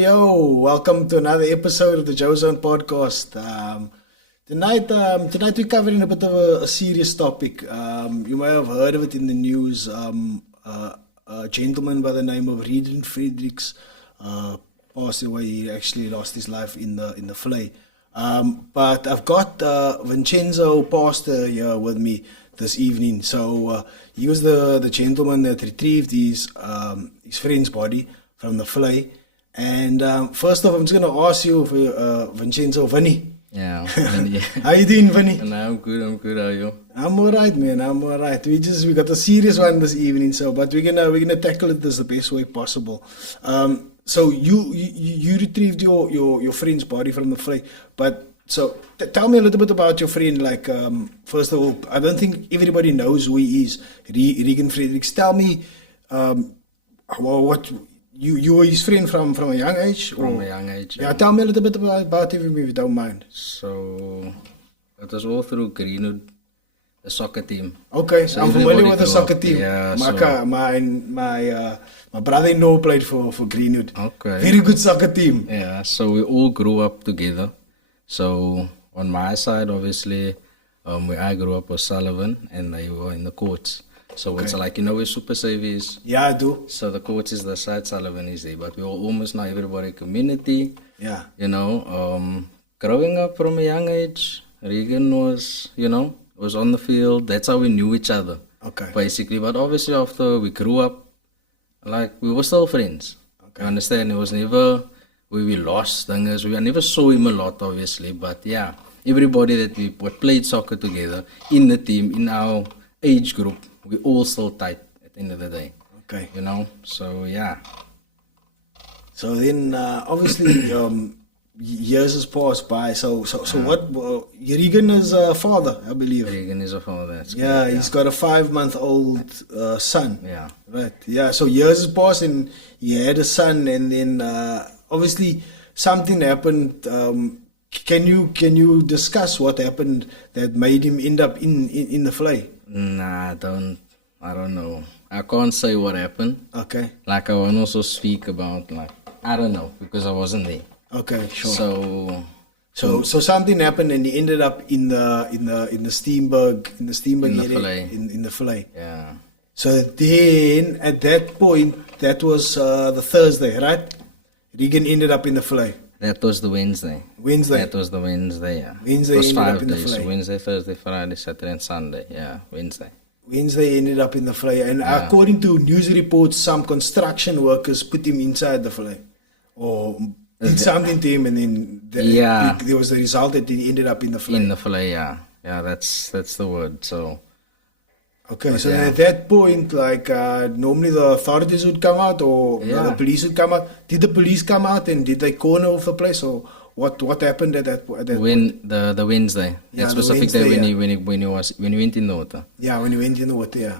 yo, welcome to another episode of the joeZONE podcast. Tonight we're covering a bit of a serious topic. You may have heard of it in the news. A gentleman by the name of Reagan Fredricks passed away. He actually lost his life in the fray. But I've got Vinchenzo Pastor here with me this evening. So he was the gentleman that retrieved his friend's body from the fray. And first off, I'm just going to ask you, Vinchenzo, Vinny. Yeah, Vinny. How you doing, Vinny? No, I'm good. How are you? I'm alright, man. I'm alright. We got a serious one this evening, but we're gonna tackle it this the best way possible. So you retrieved your friend's body from the fray, but so tell me a little bit about your friend. Like, first of all, I don't think everybody knows who he is. Reagan Fredricks. Tell me, what you were his friend from a young age? From a young age. Yeah, tell me a little bit about him if you don't mind. So it was all through Greenwood, the soccer team. Okay, so I'm familiar with the soccer team. Yeah, my brother-in-law played for Greenwood. Okay. Very good soccer team. Yeah, so we all grew up together. So on my side, obviously, where I grew up was Sullivan, and they were in the courts. So it's like, you know where Super Save is? Yeah, I do. So the courts is the side, Sullivan is there. But we all almost know everybody community. Yeah. You know, growing up from a young age, Reagan was on the field. That's how we knew each other. Okay. Basically. But obviously after we grew up, like, we were still friends. Okay. You understand? It was never where we lost things. We never saw him a lot, obviously. But yeah, everybody that we played soccer together in the team, in our age group, we all still tight at the end of the day. Okay. You know? So yeah. So then obviously years has passed by. So what? Reagan is a father, I believe. Reagan is a father. That's yeah, correct, he's got a 5-month-old son. Yeah. Right. Yeah. So years has passed, and he had a son, and then obviously something happened. Can you discuss what happened that made him end up in the fray? Nah, I don't know. I can't say what happened. Okay. Like, I won't also speak about, like, I don't know, because I wasn't there. Okay, sure. So something happened, and he ended up in the Steenberg area, in the fray. Yeah. So then at that point, that was the Thursday, right? Reagan ended up in the fray. That was the Wednesday. That was the Wednesday, yeah. Wednesday it was ended 5 up in the days. fray. Wednesday, Thursday, Friday, Saturday, and Sunday. Yeah, Wednesday ended up in the fray, and according to news reports, some construction workers put him inside the fray, or did something to him, and then there was the result that he ended up in the fray. In the fray, yeah. Yeah, that's the word, so... Okay, so at that point, like, normally the authorities would come out, or the police would come out. Did the police come out, and did they corner off the place, or what happened at that point? The Wednesday, that specific day when he went in the water. Yeah, when he went in the water. Yeah.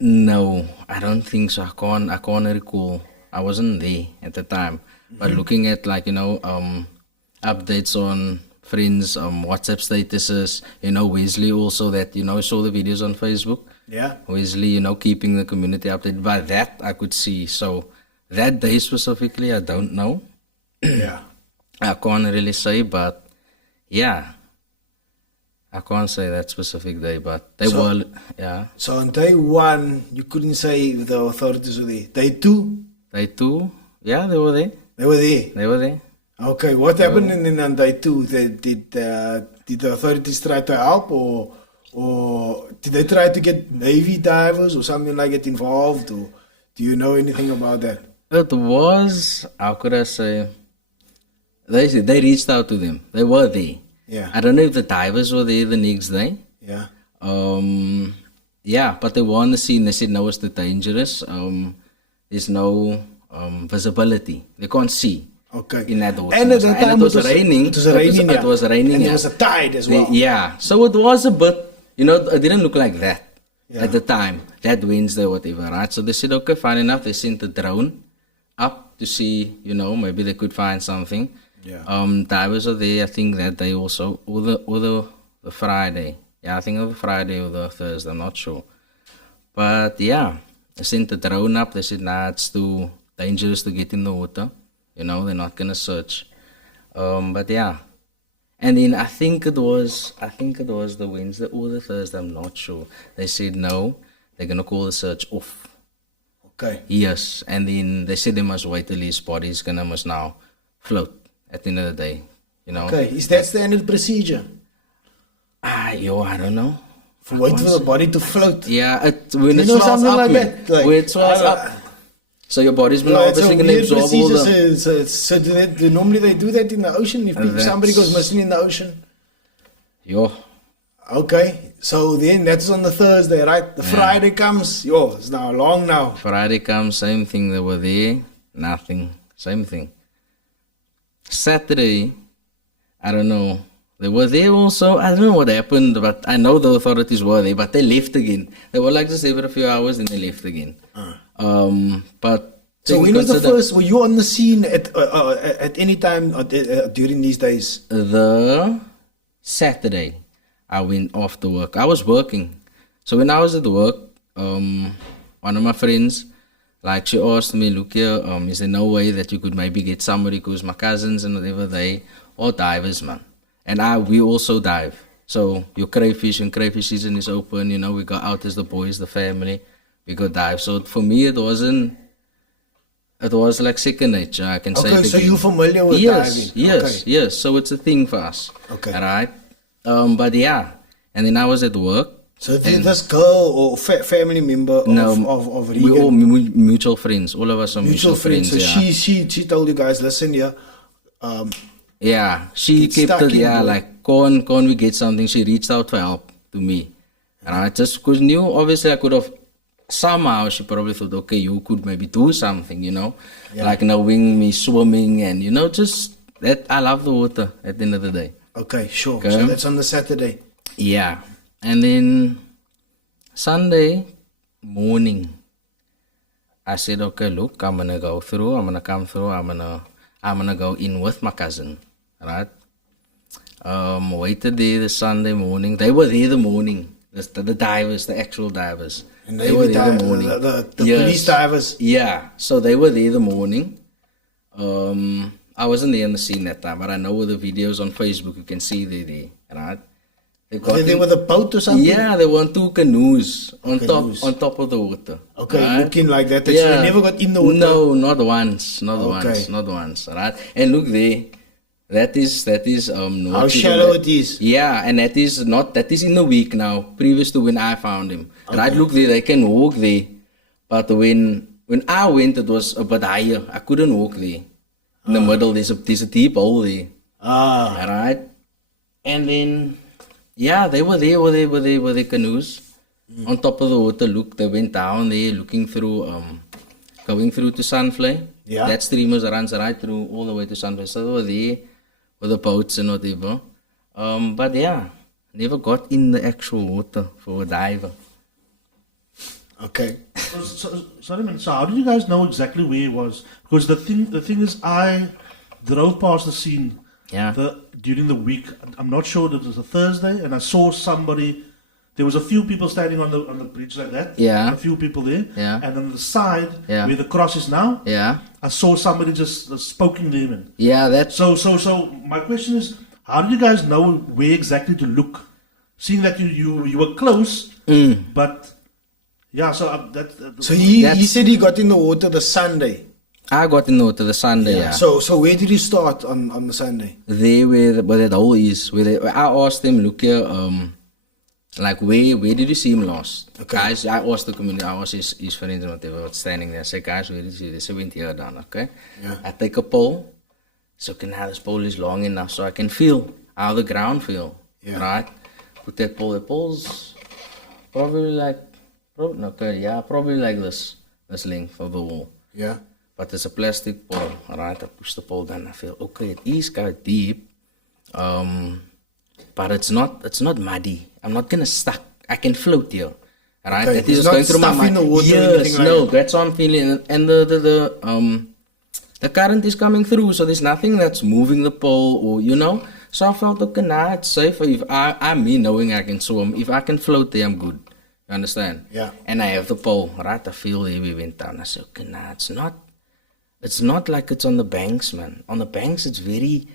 No, I don't think so. I can't recall. I wasn't there at the time. But looking at, like, updates on friends, WhatsApp statuses, Wesley also, that, saw the videos on Facebook. Yeah. Wesley, keeping the community updated. By that, I could see. So that day specifically, I don't know. Yeah. I can't really say, but yeah. I can't say that specific day, but they were, yeah. So on day one, you couldn't say the authorities were there. Day two? Day two, yeah, they were there. They were there? They were there. Okay, what happened then on day two? Did the authorities try to help, or did they try to get Navy divers or something like it involved, or do you know anything about that? It was, how could I say, they reached out to them. They were there. Yeah. I don't know if the divers were there the next day. Yeah. Yeah, but they were on the scene. They said, no, it's too dangerous. There's no visibility. They can't see. Okay. In that water. And at the time it was raining. It was raining. It was raining. And there was a tide as well. Yeah. So it was a bit, it didn't look like that at the time. That Wednesday, whatever, right? So they said, okay, fine enough. They sent a drone up to see, maybe they could find something. Yeah. Divers are there, I think, that day also, or the Friday. Yeah, I think it was Friday or the Thursday, I'm not sure. But yeah, they sent the drone up. They said, nah, it's too dangerous to get in the water. You know, they're not gonna search. But yeah. And then I think it was the Wednesday or the Thursday, I'm not sure. They said no, they're gonna call the search off. Okay. Yes. And then they said they must wait till his body must now float at the end of the day. You know. Okay. Is that standard procedure? I don't know. Wait for the body to float. Yeah, when it swells something up, like that? Like, when it swells up. So your body's obviously going to absorb all the... So normally they do that in the ocean if somebody goes missing in the ocean? Yo. Okay, so then that's on the Thursday, right? The Friday comes, it's now long now. Friday comes, same thing. They were there, nothing, same thing. Saturday, I don't know. They were there also. I don't know what happened, but I know the authorities were there, but they left again. They were like just there for a few hours and they left again. But so when was the first? Were you on the scene at any time during these days? The Saturday, I went off to work. I was working, so when I was at work, one of my friends, like she asked me, look here, is there no way that you could maybe get somebody, because my cousins and whatever, they are divers, man. And we also dive. So your crayfish season is open, you know, we go out as the boys, the family, we go dive. So for me, it was like second nature, I can say. Okay, so you're familiar with diving? Yes. So it's a thing for us. Okay. Alright? But yeah, and then I was at work. So this girl or family member of Reagan? We're all mutual friends. All of us are mutual friends. So yeah. she told you guys, listen here. Yeah, she kept it, like, can we get something? She reached out for help to me. And I just knew, obviously I could have, somehow she probably thought, okay, you could maybe do something, you know? Yeah. Like knowing me swimming and, you know, just that, I love the water at the end of the day. Okay, sure. Okay. So that's on the Saturday. Yeah. And then Sunday morning, I said, okay, look, I'm going to go through, I'm going to come through, I'm going to go in with my cousin. Right? Waited there the Sunday morning. They were there the morning. The divers, the actual divers. And they were there the morning. The police divers. Yeah. So they were there the morning. I wasn't there on the scene that time, but I know with the videos on Facebook you can see they're there. Right? They were the boat or something? Yeah, they were on two canoes on top of the water. Okay, right? Looking like that. So they never got in the water? No, not once. Not once. Right? And look there. That is how shallow it is. Yeah, and that is in the week now, previous to when I found him. Okay. Right, look there, they can walk there. But when I went, it was a bit higher. I couldn't walk there. In the middle, there's a deep hole there. Right? And then they were there with their canoes. On top of the water, look, they went down there looking through going through to Sunfly. Yeah. That stream runs right through all the way to Sunfly. So they were there with the boats and whatever. But yeah, never got in the actual water for a diver. Okay. Sorry, man. So how did you guys know exactly where it was? Because the thing is, I drove past the scene during the week. I'm not sure that it was a Thursday, and I saw somebody. There was a few people standing on the bridge like that. Yeah. A few people there. Yeah. And on the side where the cross is now. Yeah. I saw somebody just poking them in. Yeah, that's... So my question is, how did you guys know where exactly to look? Seeing that you were close, but... Yeah, so So he said he got in the water the Sunday. I got in the water the Sunday, yeah. So where did you start on the Sunday? There where that hole is. I asked them, look here, like where did you see him last? Okay. Guys, I asked the community, I asked his friends and whatever, standing there. I said, guys, where did you see this? They went here down, okay? Yeah. I take a pole. So now this pole is long enough so I can feel how the ground feel. Yeah. Right? Put that pole. The pole's probably like this length of the wall. Yeah. But it's a plastic pole. Alright, I push the pole down. I feel okay, it is quite deep. But it's not muddy. I'm not gonna stuck. I can float here. Alright? Okay. That is going through my mind. Yes, no, that's what I'm feeling. And the current is coming through, so there's nothing that's moving the pole or So I felt okay, it's safe. If I'm me knowing I can swim. If I can float there, I'm good. You understand? Yeah. And I have the pole, right? I feel there we went down. I said, okay, it's not. it's not like it's on the banks, man. On the banks, it's very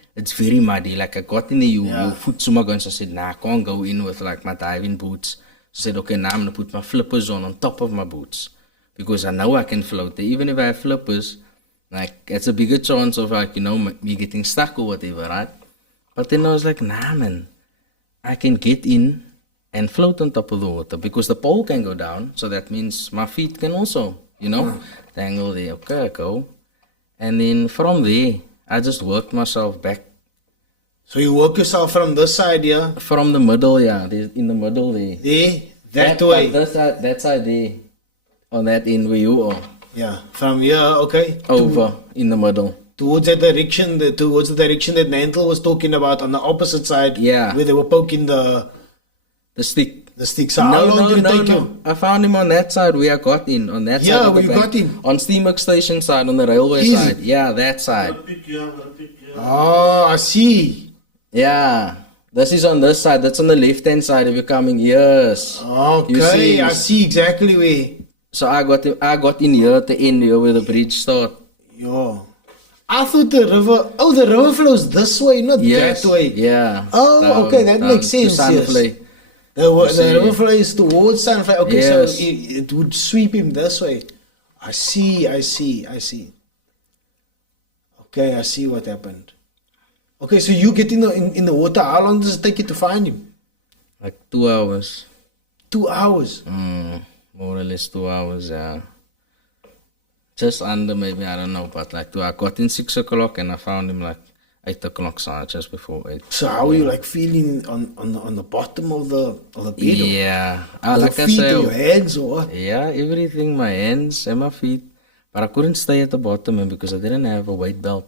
muddy. Like I got in the your foot sumagon, so I said, nah, I can't go in with like my diving boots. So I said, okay, now I'm gonna put my flippers on top of my boots because I know I can float there. Even if I have flippers, like it's a bigger chance of like, me getting stuck or whatever, right? But then I was like, nah, man, I can get in and float on top of the water because the pole can go down. So that means my feet can also, dangle there. Okay, I go. And then from there, I just worked myself back. So you work yourself from this side, yeah? From the middle, yeah. In the middle there. There? That way? That side there. On that end where you are. Yeah. From here, okay. Over, in the middle. Towards the direction that Nantel was talking about on the opposite side. Yeah. Where they were poking the stick. The stick. So how long did it take you? I found him on that side where I got in. On that side. Yeah, where you got in? On Steenberg station side, on the railway side. Yeah, that side. Oh, I see. Yeah. This is on this side. That's on the left-hand side if you're coming. Yes. Okay, I see exactly where. So I got in here at the end here where the bridge starts. Yeah. I thought the river flows this way, not that way. Yeah. Oh, okay, that makes sense. Yes. The river flows towards Sunfly. Okay, yes. So it would sweep him this way. I see. Okay, I see what happened. Okay, so you get in the water. How long does it take you to find him? Like 2 hours. 2 hours? More or less 2 hours, yeah. Just under maybe, I don't know, but like I got in 6 o'clock and I found him like 8 o'clock, so just before 8. So how are you like feeling on the bottom of the bed? Yeah. Like your I feet said, or your hands or what? Yeah, everything, my hands and my feet. But I couldn't stay at the bottom because I didn't have a weight belt.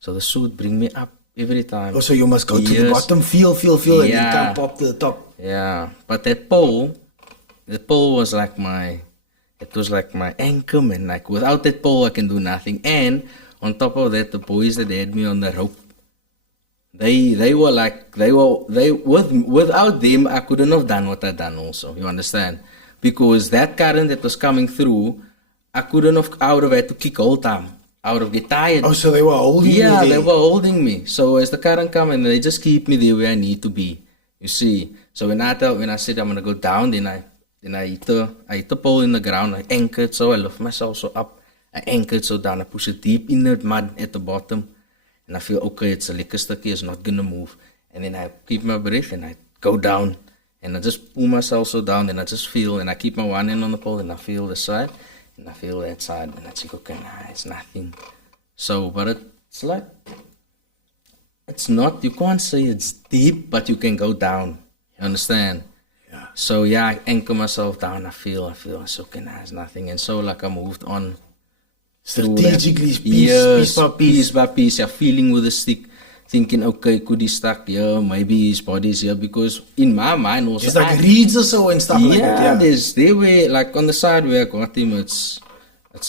So the suit bring me up every time. Oh, so you must go to the bottom, feel, and then come up to the top. Yeah, but that pole was like my anchor, man. Like without that pole, I can do nothing. And on top of that, the boys that had me on the rope, without them, I couldn't have done what I done also. You understand? Because that current that was coming through, I would have had to kick all time. I would have get tired. Oh, so they were holding you there? Yeah, they were holding me. So as the current come and they just keep me there where I need to be. You see? So when I said I'm gonna go down, then I hit the pole in the ground. I anchored, so I lift myself so up. I anchored so down. I push it deep in the mud at the bottom, and I feel okay. It's a lekker stukkie. It's not gonna move. And then I keep my breath and I go down, and I just pull myself so down. And I just feel, and I keep my one hand on the pole, and I feel this side, and I feel that side, and I think, okay, nah, it's nothing. So, but it's like, it's not. You can't say it's deep, but you can go down. You understand? Yeah. So yeah, I anchor myself down. I feel it's okay, nah, it's nothing. And so like I moved on. Strategically, piece by piece, yeah, feeling with the stick, thinking, okay, could he stuck here? Maybe his body's here, because in my mind also, it's like reeds or so and stuff like that. Yeah, there were like on the side where I got him, it's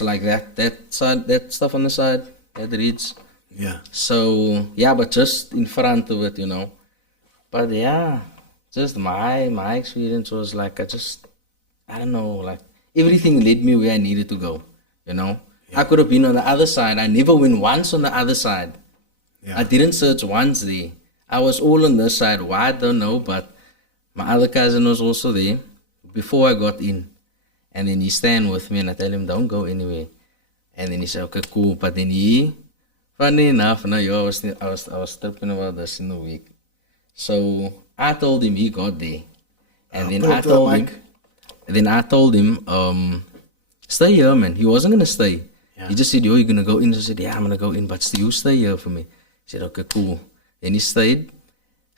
like that side, that stuff on the side, that reeds. Yeah. So yeah, but just in front of it, But yeah, just my experience was like I don't know, like everything led me where I needed to go, Yeah. I could have been on the other side. I never went once on the other side. Yeah. I didn't search once there. I was all on this side. Why, I don't know, but my other cousin was also there before I got in. And then he stand with me and I tell him, don't go anywhere. And then he said, okay, cool. But then funny enough, I was tripping about this in the week. So I told him he got there. And then I told him, stay here, man. He wasn't going to stay. Yeah. He just said, yo, you're going to go in? I said, yeah, I'm going to go in, but you stay here for me. He said, okay, cool. Then he stayed.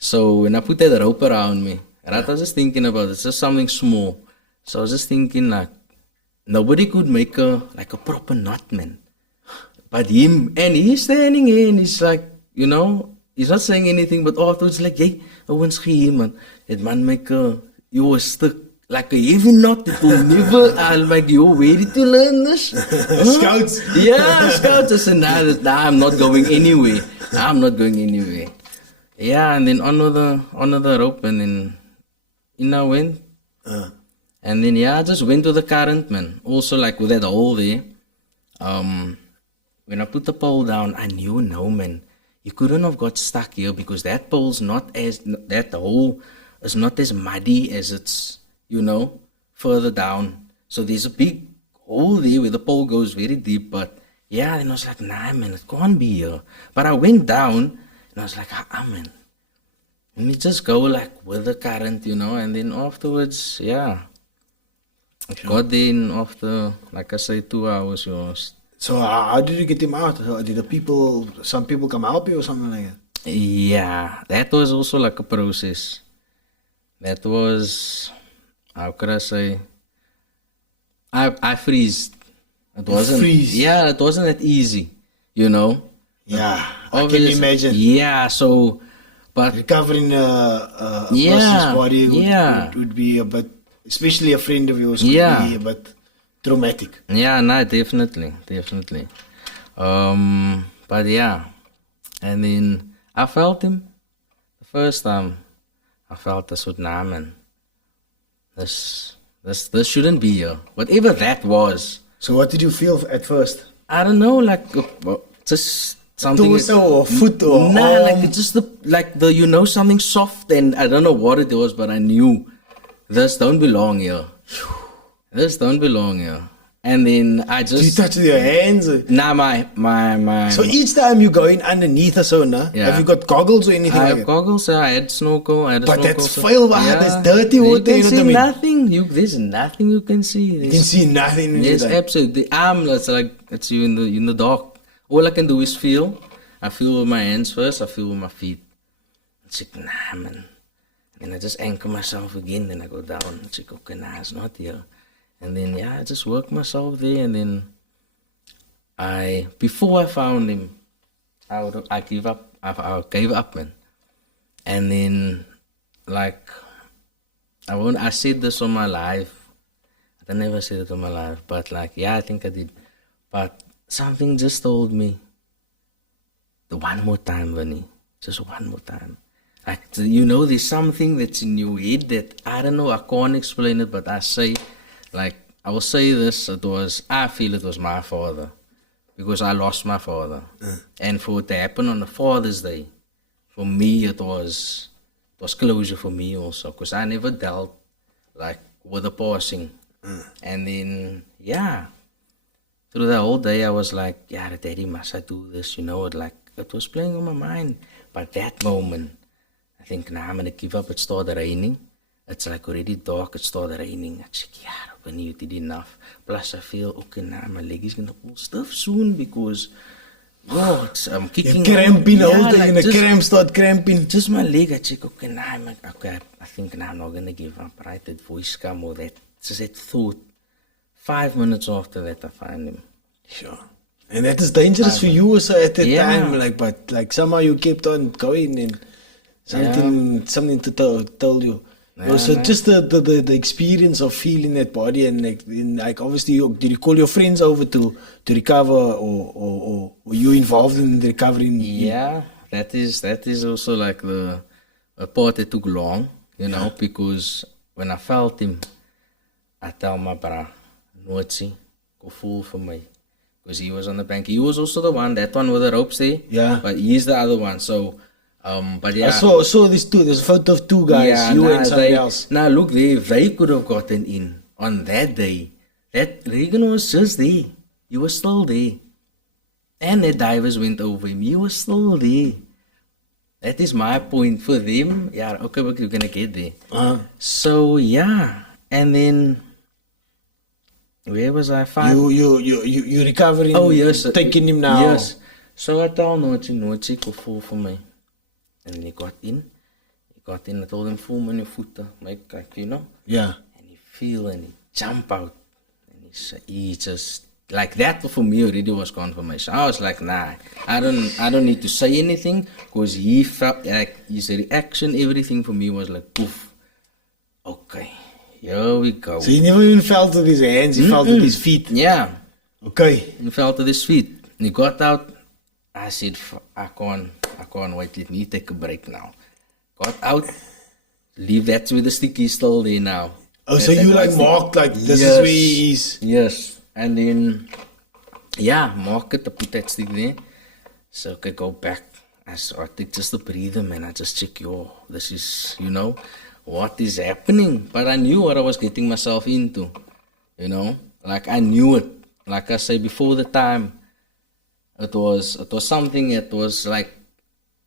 So when I put that rope around me, and I was just thinking about it's just something small. So I was just thinking like, nobody could make a proper knot, man. But him, and he's standing here and he's like, he's not saying anything, but afterwards like, hey, Owens gee, man. It man make a stick. Like a heavy knot, it will never, I'll make you, where did you learn this? Scouts. Yeah, scouts. I said, nah, I'm not going anywhere. Yeah, and then under the rope, and then in I went. And then, I just went to the current, man. Also, like with that hole there, when I put the pole down, I knew, no, man, you couldn't have got stuck here because that pole's not as, that hole is not as muddy as it's, further down. So there's a big hole there where the pole goes very deep, but yeah, then I was like, nah, man, it can't be here. But I went down, and I was like, man, let me just go like with the current, and then afterwards, yeah. I got in after, like I say, 2 hours, So how did you get him out? Did some people come help you or something like that? Yeah, that was also like a process. That was, how could I say, I freezed. It wasn't, yeah, it wasn't that easy, Yeah, I can imagine. Yeah, so, but recovering a person's body would be a bit, especially a friend of yours, could be a bit traumatic. Yeah, no, definitely. But yeah, and then I felt him the first time. I felt this with nah, man. This shouldn't be here. Whatever that was. So what did you feel at first? I don't know, like just something. Torso or foot or arm? Like just something soft, and I don't know what it was, but I knew this don't belong here. This don't belong here. And then I just... Do you touch your hands? Nah, my... So each time you go in underneath a sauna, have you got goggles or anything? I like have that? goggles, I had snorkel. But that's foil, there's dirty water. You can see nothing. There's nothing you can see. You can see nothing. Yes, absolutely. It's like, it's you in the dark. All I can do is feel. I feel with my hands first, I feel with my feet. It's like, nah, man. And I just anchor myself again, then I go down. It's like, okay, nah, it's not here. And then, I just work myself there, and then before I found him, I gave up. I gave up, man. And then, like, I said this on my live. I never said it on my live, but like, I think I did. But something just told me, one more time, Vinny, just one more time. Like, there's something that's in your head that, I don't know, I can't explain it, but I say, like, I will say this, I feel it was my father, because I lost my father. And for it to happen on the Father's Day, for me, it was closure for me also, because I never dealt, like, with the passing. And then, through the whole day, I was like, daddy, must I do this, it was playing on my mind. But that moment, I think, I'm going to give up. It started raining. It's like already dark, it started raining. I said, when you did enough. Plus, I feel, okay, my leg is going to pull stiff soon because, I'm kicking. You're cramping all day, and the cramp start cramping. Just my leg, I check, I think I'm not going to give up, right? That voice come or that, just that thought. 5 minutes after that, I find him. Sure. And that is dangerous for you also at that time, but somehow you kept on going and something to tell you. So just the experience of feeling that body and like obviously, did you call your friends over to recover or were you involved in the recovery? Yeah, that is also like a part that took long, because when I felt him, I tell my brother, Nootsie, go full for me. Because he was on the bank. He was also the one, that one with the ropes there. Yeah. But he's the other one. So, but yeah. I saw these two. There's a photo of two guys, and somebody else. Now look, they could have gotten in on that day. That Reagan was just there. He was still there. And the divers went over him. He was still there. That is my point for them. Yeah, okay, we're going to get there. So, and then... Where was I? You recovering? Oh yes, taking him now. Yes. So I told Nootsie, go full for me, and he got in. I told him, full on your foot, make like Yeah. And he feel and he jump out, and he just like that for me already was confirmation. I was like, nah, I don't need to say anything because he felt like his reaction, everything for me was like poof. Okay. Here we go. So he never even felt with his hands, he felt with his feet. Yeah. Okay. He felt with his feet. And he got out. I said, I can't wait, let me take a break now. Got out. Leave that with the sticky still there now. Oh, so you like marked like this is where he is. Yes. And then yeah, mark it, I put that stick there. So okay, go back. I take just a breather, man. I just check, this is, what is happening? But I knew what I was getting myself into, like I knew it. Like I say, before the time, it was something that was like,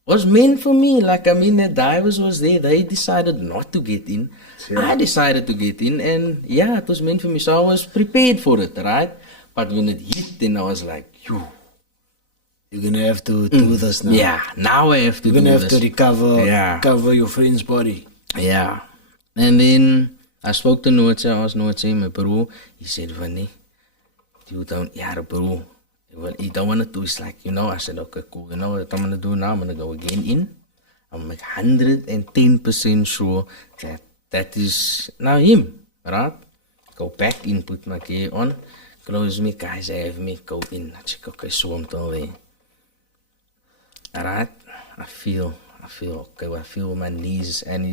was meant for me. Like, I mean, the divers was there. They decided not to get in. Yeah. I decided to get in, and yeah, it was meant for me. So I was prepared for it, right? But when it hit, then I was like, you're gonna have to do this now. Yeah, now I have to do this. You're gonna have to recover your friend's body. Yeah. And then I spoke to Noche. I asked Noche, my bro. He said, Vinny, you don't, bro. Well, you don't want to do. It's like, I said, okay, cool. You know what I'm going to do now? I'm going to go again in. I'm like 110% sure that is now him, right? Go back in, put my gear on, close me, guys, I have me, go in. I check, okay, swim till there. Alright, I feel, okay, I feel my knees, and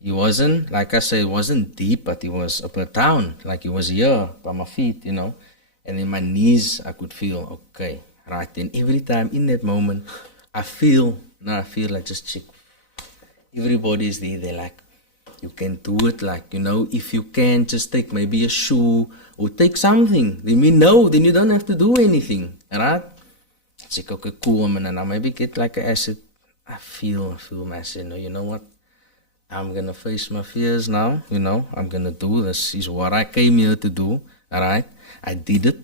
he wasn't, like I say, it wasn't deep, but he was up and down, like he was here by my feet, And then my knees, I could feel, okay, right. Then every time in that moment, I feel like just check. Everybody's there, they're like, you can do it, like, if you can, just take maybe a shoe or take something. Then we know, then you don't have to do anything, right? It's like, okay, cool, man, and I maybe get like an acid. I feel my acid. You know what? I'm going to face my fears now, I'm going to do this. Is what I came here to do, all right? I did it.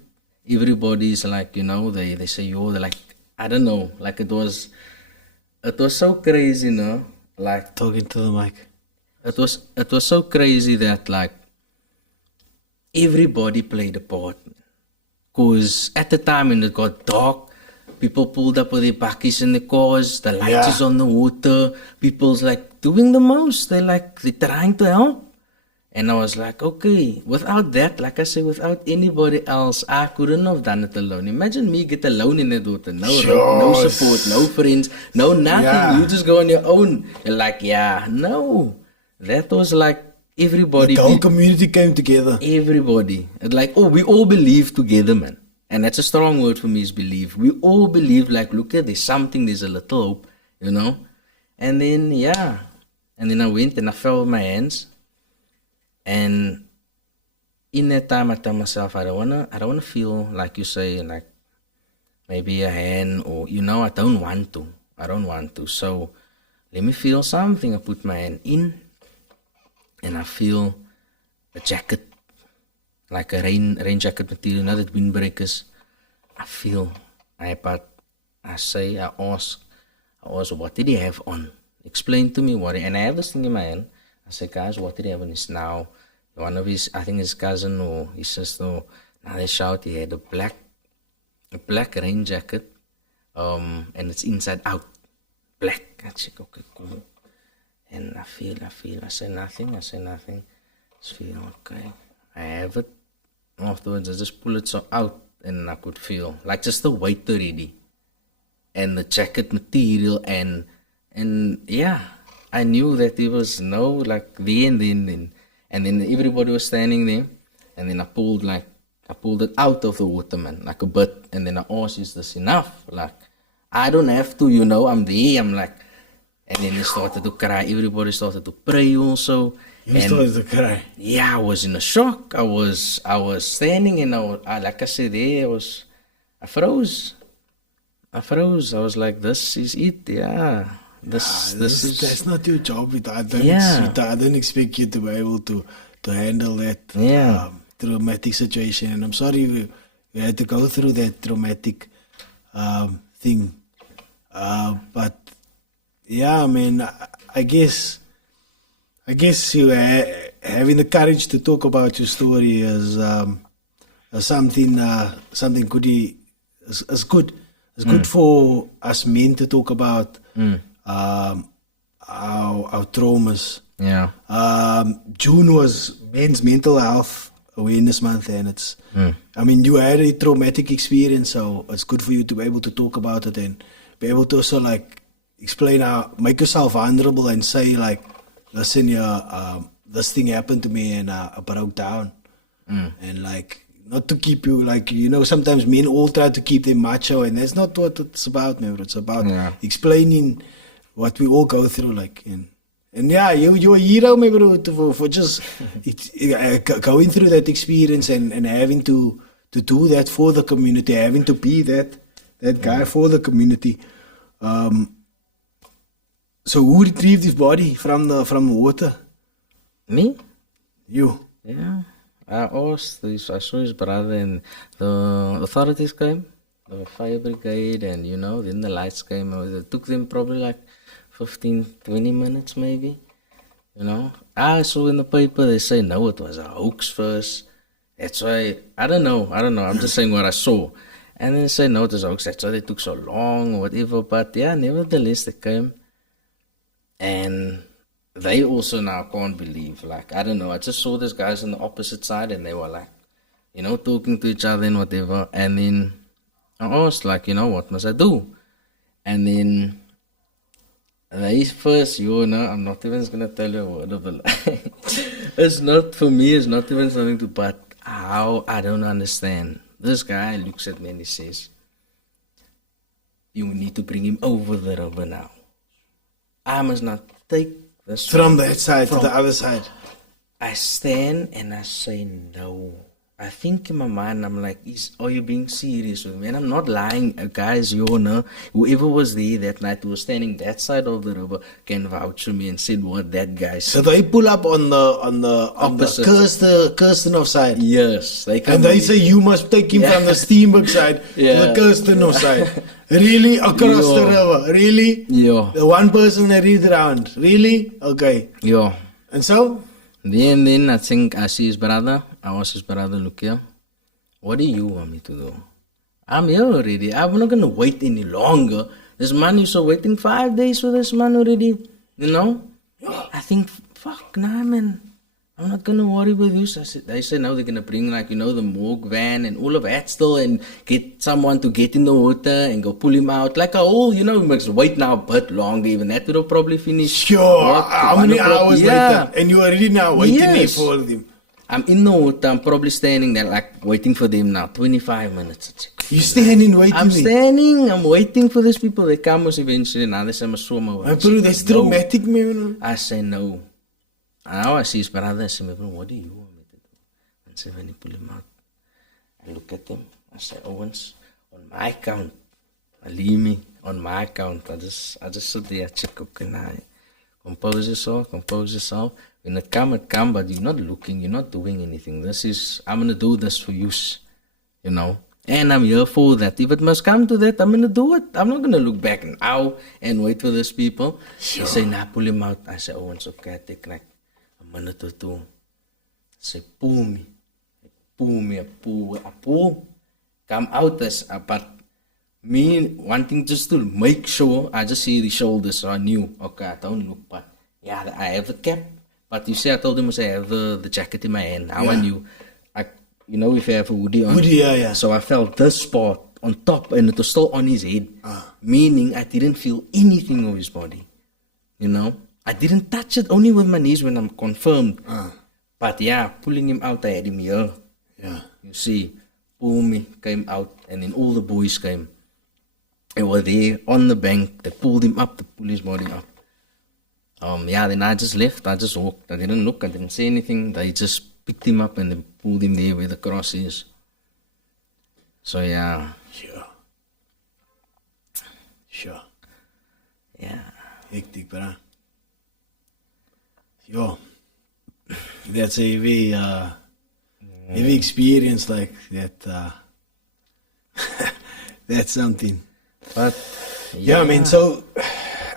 Everybody's like, they say, they're like, I don't know, like it was so crazy, like talking to the mic. It was so crazy that like everybody played a part. Cause at the time when it got dark, people pulled up with their bakkies in the cars, the lights is on the water, people's like doing the most. They're trying to help. And I was like, okay, without that, like I say, without anybody else, I couldn't have done it alone. Imagine me get alone in the water. No rope, no support, no friends, no nothing. Yeah. You just go on your own. You're like, no. That was like everybody. The whole community came together. Everybody. Like, we all believe together, man. And that's a strong word for me, is believe. We all believe, like, look at, there's something, there's a little hope, And then, And then I went and I fell with my hands. And in that time, I tell myself, I don't wanna feel like you say, like maybe a hand or I don't want to. So let me feel something. I put my hand in, and I feel a jacket, like a rain jacket material, that windbreakers. I ask, what did he have on? Explain to me what. And I have this thing in my hand. I said, guys, what did he have on? Is now one of his, I think his cousin or his sister. Now they shout, he had a black rain jacket, and it's inside out, black. I said, okay, cool. And I feel. I say nothing. Just feel, okay. I have it. Afterwards, I just pull it out, and I could feel like just the weight already, and the jacket material, and I knew that it was like there and then everybody was standing there, and then I pulled it out of the water, man, like a bit, and then I asked, is this enough? Like, I don't have to, I'm there, I'm like, and then they started to cry, everybody started to pray also. You started to cry? Yeah, I was in a shock. I was standing, and I like I said there, I froze. I was like, this is it, yeah. That's not your job. I don't expect you to be able to handle that traumatic situation. And I'm sorry you had to go through that traumatic thing. But yeah, I mean, I guess you having the courage to talk about your story is something good. It's good. It's good for us men to talk about. Our traumas. Yeah. June was Men's Mental Health Awareness Month, and it's. I mean, you had a traumatic experience, so it's good for you to be able to talk about it and be able to also like explain make yourself vulnerable and say like, listen, this thing happened to me and I broke down, and like not to keep you like, sometimes men all try to keep them macho, and that's not what it's about, man. It's about explaining what we all go through, like, and yeah, you're a hero, man, bro, for just going through that experience and having to do that for the community, having to be that guy for the community. So who retrieved his body from the water? Me? You? Yeah. I asked I saw his brother, and the authorities came, the fire brigade, and then the lights came. It took them probably like 15-20 minutes maybe. I saw in the paper they say no, it was a hoax first. That's why I don't know. I'm just saying what I saw, and then they say no, it was a hoax. That's why they took so long or whatever. But yeah, nevertheless they came, and they also now can't believe, like, I don't know, I just saw these guys on the opposite side, and they were like, talking to each other and whatever, and then I asked, like, what must I do? And then they first, I'm not even going to tell you a word of a lie. It's not even something to, but how, I don't understand. This guy looks at me and he says, you need to bring him over the river now. I must not take from that side to the other side. I stand and I say no. I think in my mind, I'm like, are you being serious with me? And I'm not lying. Guys, whoever was there that night who was standing that side of the river can vouch for me and said what that guy said. So they pull up on the opposite, the Kirstenhof side. Yes, they come. And they say you must take him from the Steenberg side to the Kirstenhof side. Really? Across the river? Really? Yeah. The one person that read around? Really? Okay. Yeah. And so? Then I think I see his brother. I asked his brother, look here, what do you want me to do? I'm here already. I'm not going to wait any longer. This man, you're so waiting 5 days for this man already. I think, fuck, nah, man. I'm not going to worry about this. They said now they're going to bring, like, the morgue van and all of that still, and get someone to get in the water and go pull him out. Like a whole, we must wait now a bit longer. Even that would have probably finished. Sure. How many hours later? And you are already now waiting there for them. I'm in the water. I'm probably standing there, like, waiting for them now. 25 minutes. You're standing waiting? I'm standing. I'm waiting for these people. They come eventually. Now they say, I'm a swimmer. That's traumatic, man. I say no. Now I see his brother. I say, what do you want me to do? And say, when you pull him out, I look at him. I say, Owens, on my account, leave me on my account. I just sit there, check, okay, now. Compose yourself. When it come, but you're not looking, you're not doing anything. I'm going to do this for you, And I'm here for that. If it must come to that, I'm going to do it. I'm not going to look back now and wait for these people. Sure. They say, nah, pull him out. I say, Owens, okay, I take like a minute or two. I say, pull me. I pull. Come out but me wanting just to make sure, I just see the shoulders, so I knew, okay, I don't look, but yeah, I have the cap. But you see, I told him I have the jacket in my hand. Now I knew, if you have a hoodie on. Yeah. So I felt this part on top, and it was still on his head. Meaning I didn't feel anything of his body. I didn't touch it, only with my knees when I'm confirmed. But yeah, pulling him out, I had him here. Yeah. You see, pull me, came out, and then all the boys came. They were there on the bank. They pulled him up to pull his body up. Then I just left. I just walked. I didn't look. I didn't say anything. They just picked him up and they pulled him there where the cross is. So yeah. Sure. Yeah. Hectic, bro. Yo. That's a very heavy experience like that. That's something. But yeah, man. So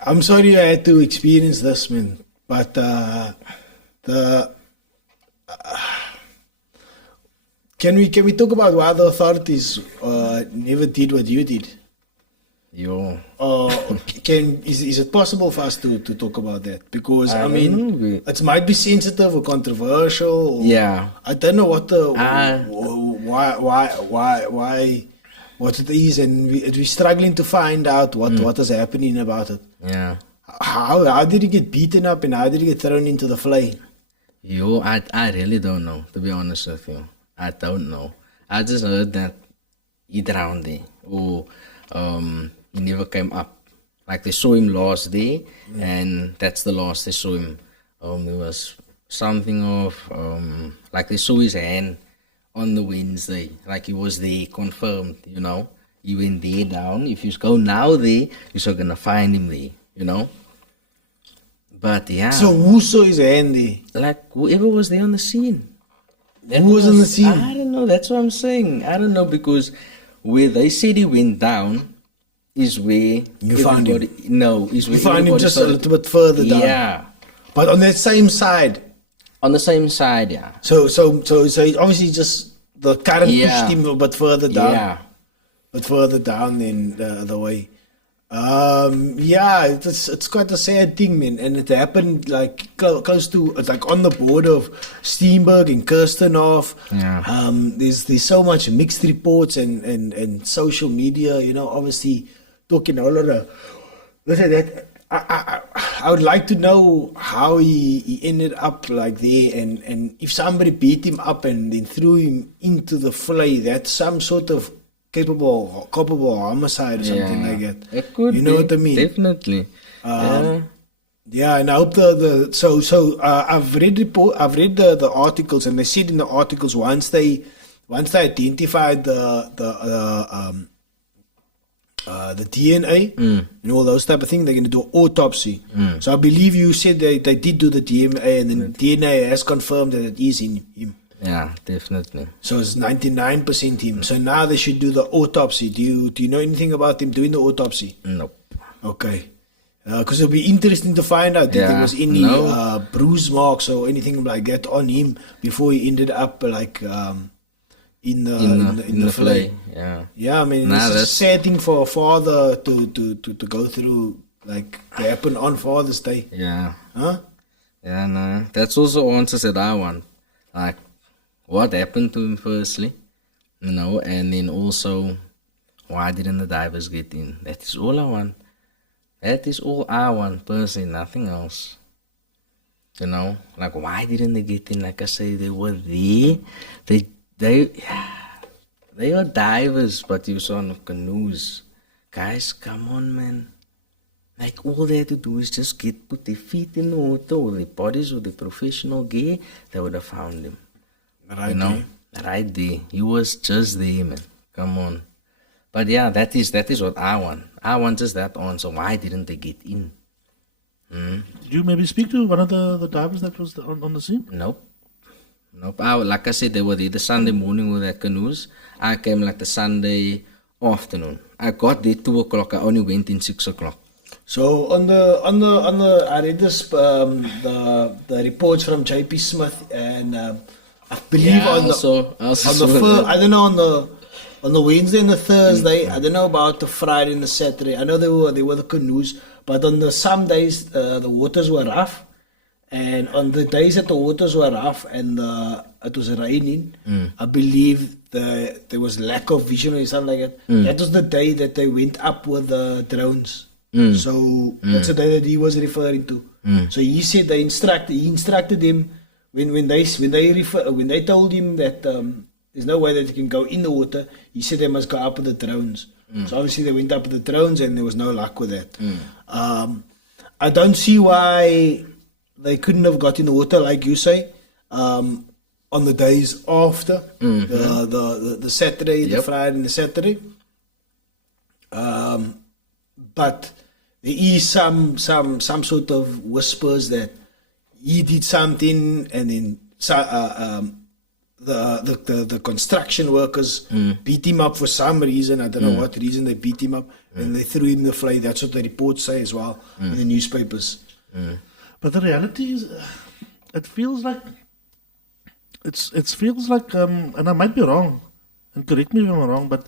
I'm sorry I had to experience this, man. But can we talk about why the authorities never did what you did? Yo. Is it possible for us to talk about that? Because I mean, it might be sensitive or controversial. Or, yeah. I don't know what what it is, and we're struggling to find out what is happening about it. Yeah. How did he get beaten up and how did he get thrown into the flame? Yo, I really don't know, to be honest with you. I don't know. I just heard that he drowned there, or he never came up. Like they saw him last day, and that's the last they saw him. There was something of like they saw his hand on the Wednesday, like he was there, confirmed. He went there down. If you go now there, you're still gonna find him there. But yeah. So who saw his hand there? Like whoever was there on the scene. Who was on the scene? I don't know. That's what I'm saying. I don't know, because where they said he went down is where you found him. No, is where you found him just a started, little bit further down. Yeah, but on that same side. On the same side, yeah. So obviously just the current pushed him a bit further down. Yeah, but further down than the other way. It's quite a sad thing, man, and it happened like close to, it's like on the border of Steenberg and Kirstenhof. Yeah. There's so much mixed reports and social media, obviously talking a lot of that. I would like to know how he ended up like there, and if somebody beat him up and then threw him into the fly, that's some sort of culpable homicide or something like that. It could you know be, what I mean? Definitely. Yeah, and I hope I've read the articles, and they said in the articles once they identified the DNA and all those type of things, they're going to do autopsy. So I believe you said they did do the DNA, and then DNA has confirmed that it is in him. Yeah, definitely. So it's 99% him. So now they should do the autopsy. Do you know anything about them doing the autopsy? Nope. Okay. Because it'll be interesting to find out if there was any bruise marks or anything like that on him before he ended up like in the fillet. Yeah. Yeah, I mean, it's a sad thing for a father to go through, like to happen on Father's Day. Yeah. Huh? Yeah, no. That's also answers that I want. Like, what happened to him firstly, and then also, why didn't the divers get in? That is all I want. That is all I want, personally, nothing else. Like, why didn't they get in? Like I say, they were there. They were divers, but you saw on canoes. Guys, come on, man. Like, all they had to do is just put their feet in the water, or their bodies, or their professional gear. They would have found him. Right there. He was just there, man. Come on. But yeah, that is what I want. I want just that answer. Why didn't they get in? Did you maybe speak to one of the divers that was on the scene? Nope. Like I said, they were there the Sunday morning with their canoes. I came like the Sunday afternoon. I got there 2 o'clock. I only went in 6 o'clock. So on the I read this the reports from JP Smith, and I believe on the Wednesday and the Thursday. I don't know about the Friday and the Saturday. I know they were the canoes, but on some days the waters were rough, and on the days that the waters were rough and it was raining, I believe there was lack of vision or something like that. That was the day that they went up with the drones. So that's the day that he was referring to. So he said he instructed him when they told him that there's no way that he can go in the water. He said they must go up with the drones. So obviously they went up with the drones, and there was no luck with that. I don't see why they couldn't have got in the water, like you say, on the days after the Saturday, the Friday, and the Saturday. But there is some sort of whispers that he did something, and then the construction workers beat him up for some reason. I don't know what reason they beat him up, and they threw him in the fly. That's what the reports say as well in the newspapers. But the reality is, it feels like and I might be wrong, and correct me if I'm wrong, but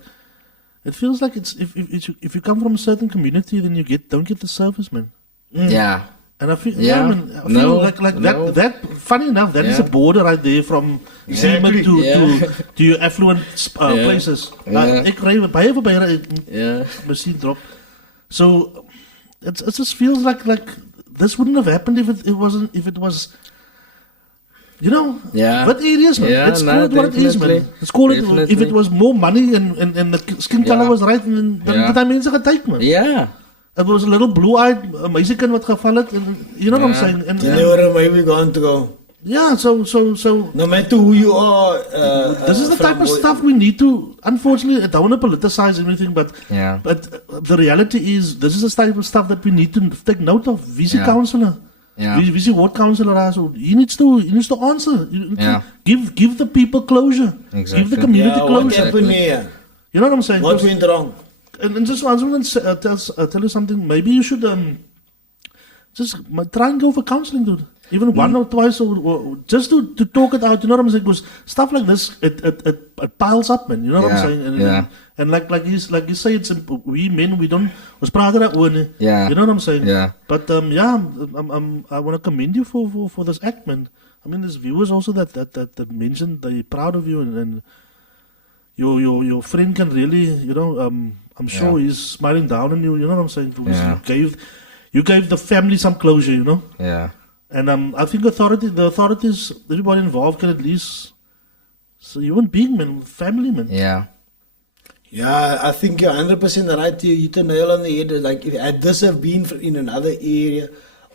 it feels like it's if you come from a certain community, then you don't get the service, man. Yeah. And I feel, that. Funny enough, that is a border right there from Zeeman to your affluent places. Ik rij baie machine drop. So it just feels like this wouldn't have happened if it was You know, Yeah. what areas, man? Yeah, Let's call no, it what it is, man. definitely. Let's call it, if Definitely. it was more money and the skin color Yeah. was right, then Yeah. dat mense getyk, man. Yeah. It was a little blue-eyed meisiekind wat geval het, and you know what I'm Yeah. saying? And, You know where maybe going to go. yeah, so No matter who you are, this is the from type of what- stuff we need to. Unfortunately, I don't want to politicize everything, but Yeah. the reality is, this is the type of stuff that we need to take note of. Visie Yeah. councillor, Yeah. visie ward councillor, so he needs to answer. You need to Yeah. give the people closure, give the Exactly. community Yeah, what closure. happened here? You know what I'm saying? What 'Cause- went wrong? and just I want to tell you something. Maybe you should just try and go for counseling, dude. Even one or twice, or just to talk it out. You know what I'm saying? Because stuff like this, it piles up, man. You know what I'm Yeah, saying? And, yeah. and like you say, it's we men, we don't. Was praat dat oor nie. Yeah. You know what I'm saying? Yeah. But I want to commend you for this act, man. I mean, there's viewers also that mentioned they're proud of you, and your friend can really, you know, I'm sure he's smiling down on you. You know what I'm saying? Because Yeah. you gave the family some closure, you know. Yeah. And I think the authorities, everybody involved can at least. So human being, man, family, man. Yeah. Yeah, I think you're 100% right. You hit the nail on the head. Like, if had this have been in another area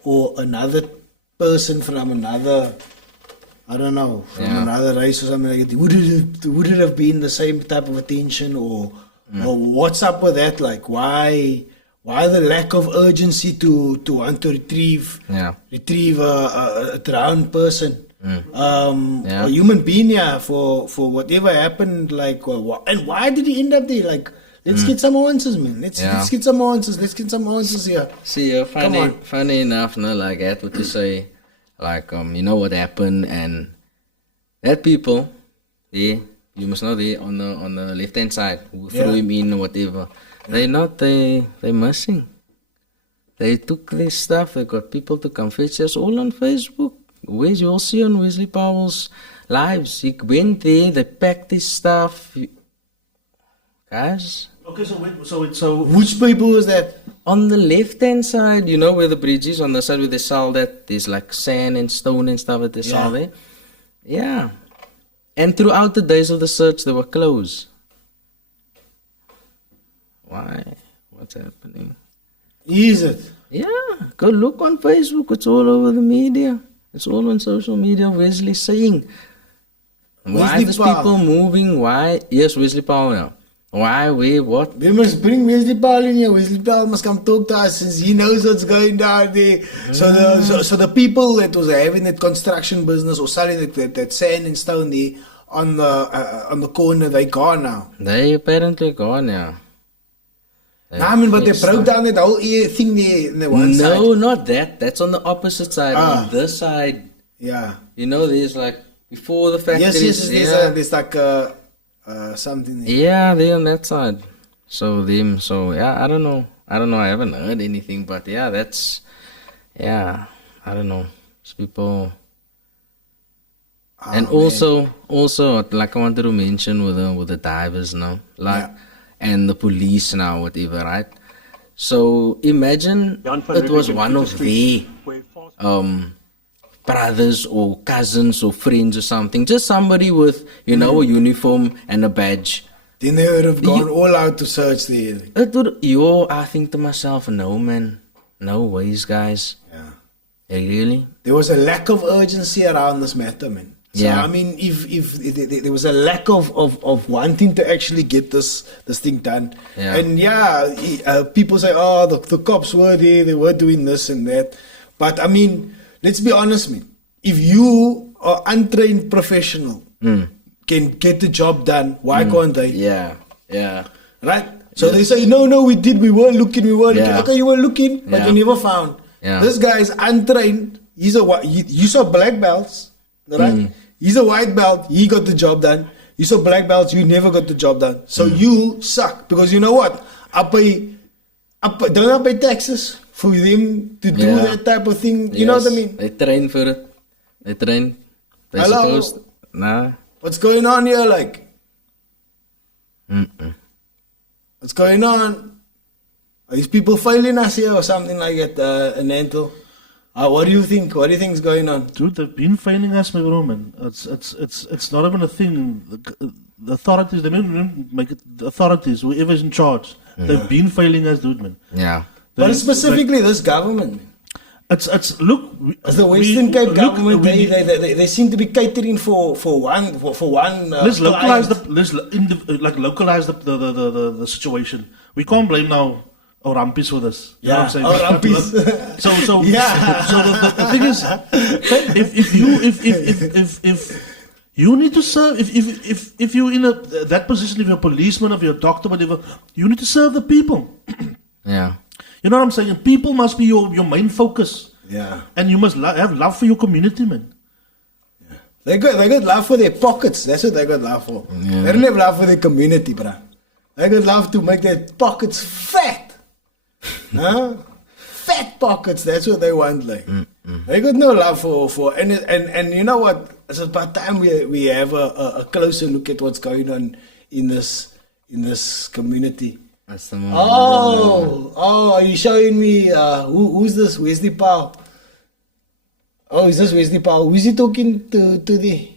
or another person from another, I don't know, from another race or something like that, would it have been the same type of attention or what's up with that? Like, why the lack of urgency to want to retrieve a drowned person? A human being, for whatever happened, like, and why did he end up there? Like, let's get some answers, man. Let's get some answers. Let's get some answers here. See, funny enough, no, like that, what you say, like, you know what happened, and that people, you must know, they on the left hand side who threw him in or whatever. They're missing. They took this stuff. They got people to come fetch us all on Facebook. You'll see on Wesley Powell's lives. He went there. They packed his stuff. Guys. Okay, so Which people was that? On the left hand side, you know where the bridge is, on the side where they sell that, there's like sand and stone and stuff that they sell there. Yeah. And throughout the days of the search, they were closed. Why? What's happening? Is it? Yeah. Go look on Facebook. It's all over the media. It's all on social media. Wesley saying. Why Wesley are these Powell. people moving? Why? Yes, Wesley Powell now. Why? Where? What? We must bring Wesley Powell in here. Wesley Powell must come talk to us since he knows what's going down there. So the people that was having that construction business or selling that sand and stone there on the corner, they gone now. They apparently gone now. I mean, but they broke down that whole thing there in the one side. No, not that. That's on the opposite side. Ah. On this side, Yeah. you know, there's like before the factory. Yes. There's like something there. Yeah, they're on that side. So yeah, I don't know. I haven't heard anything, but yeah, I don't know. It's people. And also, like I wanted to mention with the divers now, like, and the police now, whatever, right? So imagine it was one of their brothers or cousins or friends or something, just somebody with, a uniform and a badge. Then they would have gone all out to search there. I think to myself, no man, no ways, guys. Yeah. Really? There was a lack of urgency around this matter, man. So, Yeah. I mean, if there was a lack of wanting to actually get this thing done. Yeah. And people say, oh, the cops were there, they were doing this and that. But, I mean, let's be honest, man. If you are untrained professional, can get the job done, why can't they? Yeah. Right? So they say, no, we were looking. Yeah. Okay, you were looking, but Yeah. you never found. Yeah. This guy is untrained. You saw black belts, right? He's a white belt. He got the job done. You saw black belts. You never got the job done. So you suck because you know what? Don't I pay taxes for them to do that type of thing? You know what I mean? They train for it. They train. They're Hello? supposed. Nah. What's going on here? Like, what's going on? Are these people failing us here or something like that? Nanto? What do you think? What do you think is going on? Dude, they've been failing us, my bro, man. It's not even a thing. The authorities, they didn't make it. The authorities, whoever's in charge, they've been failing us, dude, man. Yeah. But specifically this government. Look. As the Western Cape government, they seem to be catering for one. Let's localize the situation. We can't blame now Orampis for this. You know what I'm saying? Orampis. So Yeah. So the thing is, if you need to serve, if you're in that position, if you're a policeman, if you're a doctor, whatever, you need to serve the people. Yeah. You know what I'm saying? People must be your main focus. Yeah. And you must have love for your community, man. They got love for their pockets. That's what they got love for. Yeah. They don't have love for their community, bruh. They got love to make their pockets fat. Huh? Fat pockets. That's what they want, like. They got no love for and you know what? It's about time we have a closer look at what's going on in this community. That's the moment. Oh, are you showing me who's this Wesley Powell? Oh, is this Wesley Powell? Who's he talking to the?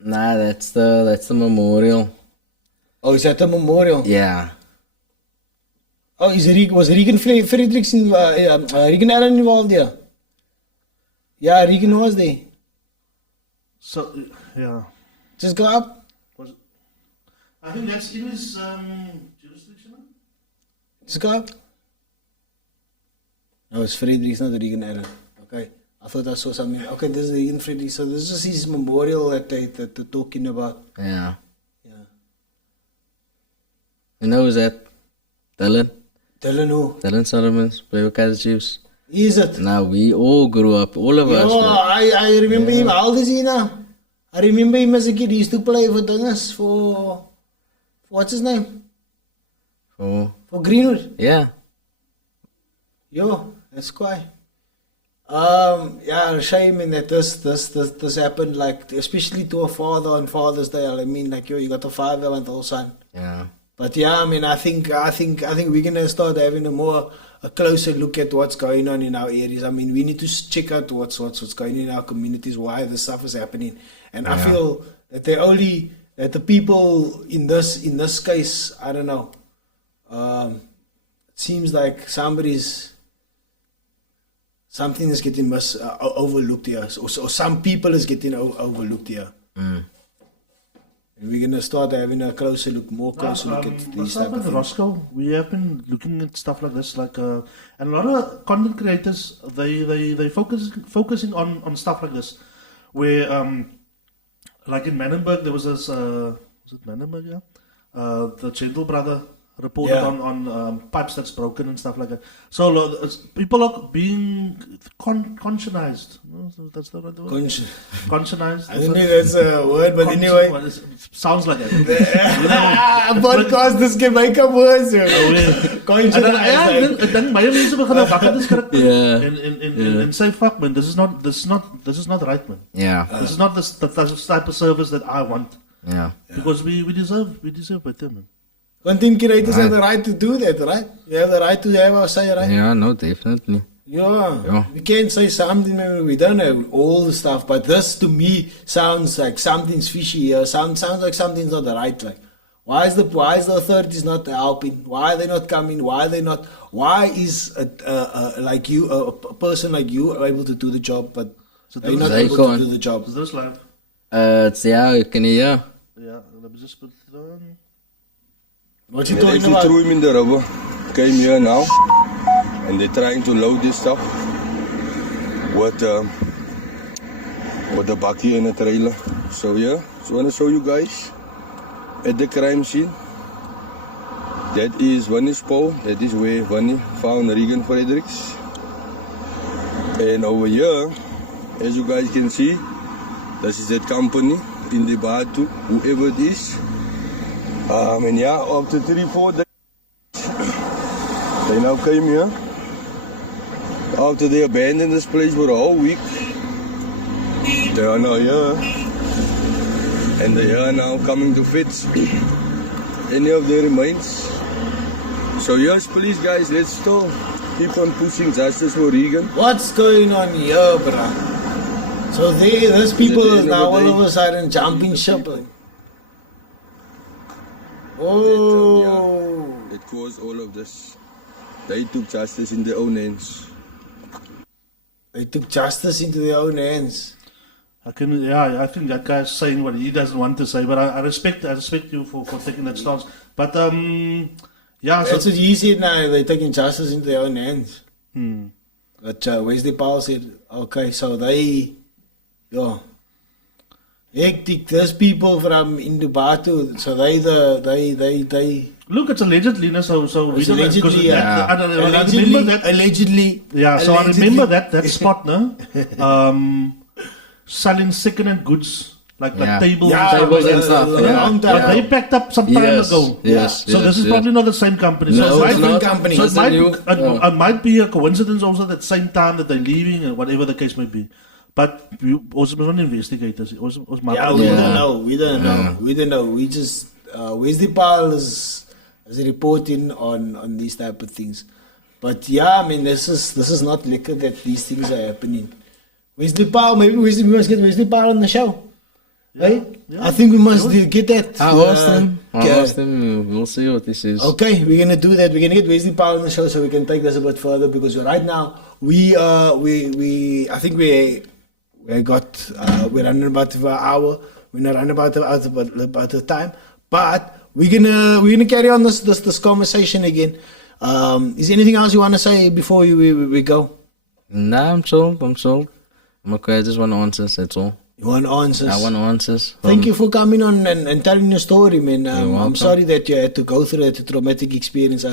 Nah, that's the memorial. Oh, is that the memorial? Yeah. Oh, was Reagan Fredricks Reagan Allen involved there? Yeah, Reagan was there. So yeah. Just go up. I think that's in his jurisdiction. Just go up. No, it's Fredricks, not Reagan Allen. Okay. I thought I saw something. Okay, this is Reagan Fredricks. So this is his memorial that they're talking about. Yeah. Yeah. You know who's that? Dylan? Dylan who? Dylan Solomons, Playboy Kaiser Chiefs. Is it? Now we all grew up, all of us. Oh, man. I remember him. How old is he now? I remember him as a kid. He used to play for Dungas for what's his name? Oh. For Greenwood. Yeah. Yo, that's quite. Yeah, shame in that this happened, like especially to a father on Father's Day. I mean, like yo, you got a 5-year-old son. Yeah. But yeah, I mean, I think we're gonna start having a closer look at what's going on in our areas. I mean, we need to check out what's going on in our communities, why this stuff is happening. And I feel that that the people in this case, I don't know. It seems like something is getting overlooked here, or some people is getting overlooked here. And we're gonna start having a closer look, look at these type of things. Roscoe, we have been looking at stuff like this, like and a lot of content creators they focusing on stuff like this, where like in Manenberg there was this was it Manenberg, yeah, the Gentle brother reported on pipes that's broken and stuff like that. So people are being conscientized. No, that's the right word. Conscientized. I don't know if that's a word, but anyway. Well, it sounds like that. Podcast, this can make up words. Conscientized. Dan baie mense begin wakker te skrik. And say, fuck man, this is not right, man. Yeah. This is not the type of service that I want. Yeah. Because we deserve better, man. Content creators have the right to do that, right? You have the right to have our say, right? Yeah, no, definitely. Yeah. We can't say something, we don't have all the stuff, but this to me sounds like something's fishy here. Sounds like something's not right. Like, why is the authorities not helping? Why are they not coming? Why is a person like you able to do the job, but they're not able to do the job? Is this live? You can hear. Yeah, let me just put it on. What you talking about? Threw him in the river. Came here now, and they're trying to load this stuff with a bakkie and a trailer. So yeah, just want to show you guys at the crime scene. That is Vannie's pole. That is where Vannie found Reagan Fredricks. And over here, as you guys can see, this is that company in the Batu, whoever it is. And yeah, after 3-4 days, they now came here. After they abandoned this place for a whole week, they are now here. And they are now coming to fetch any of their remains. So yes, please guys, let's talk. keep on pushing justice for Reagan. What's going on here, bruh? So those people At the end of now the all day, of a sudden jumping ship. Oh. It caused all of this. They took justice in their own hands. They took justice into their own hands. I think that guy's saying what he doesn't want to say, but I respect you for taking that stance. But That's what he said now, they're taking justice into their own hands. But Wesley Powell said, okay, so hectic, there's people from Indubatu, so they look, it's allegedly, so we don't know, because allegedly, I remember that. Allegedly. Yeah, so I remember that spot, no? Selling second-hand goods, like tables, tables and stuff. But they packed up some time ago. So this is probably not the same company. No, So it's not company. So It's it might be a coincidence also at the same time that they're leaving, and whatever the case may be. But we also not investigators. We don't know. We don't know. We just Wesley Powell is reporting on these type of things. But yeah, I mean, this is not liquor that these things are happening. Wesley Powell, maybe we must get Wesley Powell on the show. Right? Yeah. I think we must get that. I asked him. We'll see what this is. Okay, we're gonna do that. We're gonna get Wesley Powell on the show so we can take this a bit further, because right now we're running about an hour. We're not running about the time, but we're gonna carry on this conversation again. Is there anything else you want to say before we go? Nah, I'm sold. I'm okay. I just want answers. That's all. You want answers? I want answers. Thank you for coming on and telling your story, man. You're I'm sorry that you had to go through that traumatic experience.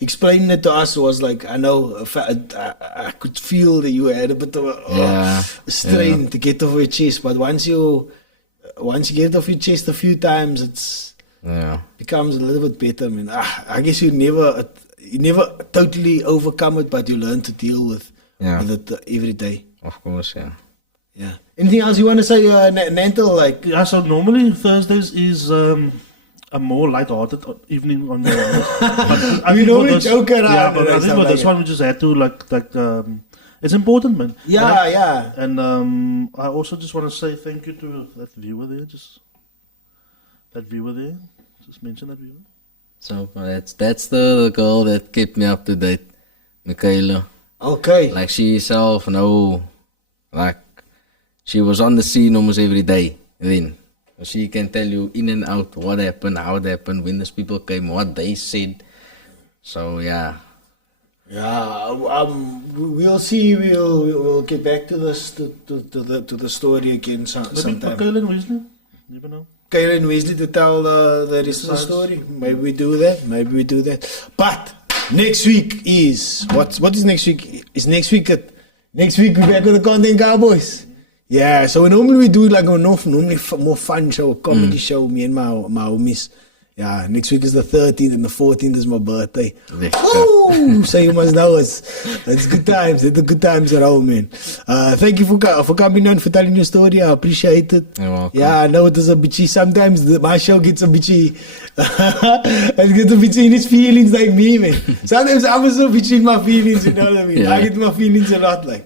Explaining it to us was like, I know, I could feel that you had a bit of a strain to get off your chest. But once you get it off your chest a few times, it's becomes a little bit better, man. I guess you never totally overcome it, but you learn to deal with it every day. Of course, Yeah. Anything else you want to say, Nantel? So normally Thursdays is a more light-hearted evening on we normally joke around. Yeah, but I think for this one we just had to it's important, man. Yeah. And I also just want to say thank you to that viewer there. Just mention that viewer. So that's the girl that kept me up to date, Michaela. Okay. Like she herself, she was on the scene almost every day then. She can tell you in and out what happened, how it happened, when these people came, what they said. So yeah, we'll see. We'll get back to this to the story again sometime. Maybe Michaela and Wesley, you never know. Michaela and Wesley to tell the rest of the story. Maybe we do that. But next week is what is next week? Next week we're back with the Content Cowboys. Yeah, so normally we do like normally more fun show, a comedy show, me and my homies. Yeah, next week is the 13th and the 14th is my birthday. Woo! So you must know it's good times. It's the good times around, man. Thank you for coming on, for telling your story. I appreciate it. You're welcome. Yeah, I know it is a bitchy. Sometimes my show gets a bitchy. It gets a bitchy in his feelings like me, man. Sometimes I'm so bitchy in my feelings, you know what I mean? I get my feelings a lot, like.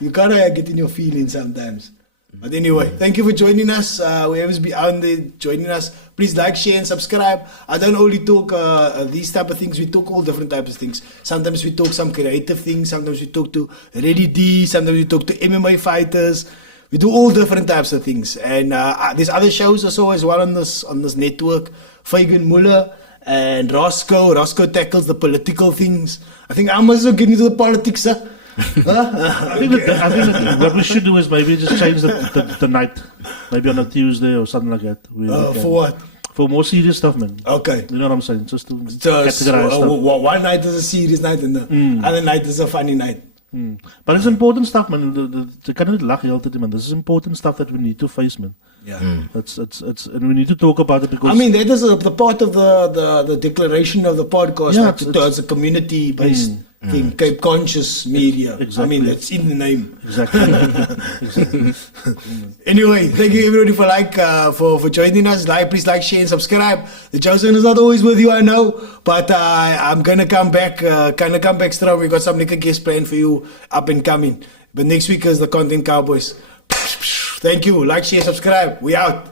You gotta get in your feelings sometimes. But anyway, thank you for joining us. Whoever's beyond there joining us, please like, share, and subscribe. I don't only talk these type of things. We talk all different types of things. Sometimes we talk some creative things. Sometimes we talk to Ready D. Sometimes we talk to MMA fighters. We do all different types of things. And there's other shows also as well on this network. Fagan Muller and Roscoe. Roscoe tackles the political things. I think I'm also getting into the politics, sir. I think that what we should do is maybe just change the night, maybe on a Tuesday or something like that. For what? For more serious stuff, man. Okay. You know what I'm saying? Just to categorize stuff. One night is a serious night and the other night is a funny night. But it's important stuff, man. You can't laugh all the time, man. This is important stuff that we need to face, man. Yeah. It's and we need to talk about it because I mean that is the part of the declaration of the podcast. Yeah, it's a community based Cape Conscious Media. Exactly. I mean, that's in the name. Exactly. Exactly. Anyway, thank you everybody for joining us. Please like, share, and subscribe. The joeZONE is not always with you, I know, but I'm gonna come back. Strong. We got some liquor guests planned for you up and coming. But next week is the Content Cowboys. Thank you. Like, share, subscribe. We out.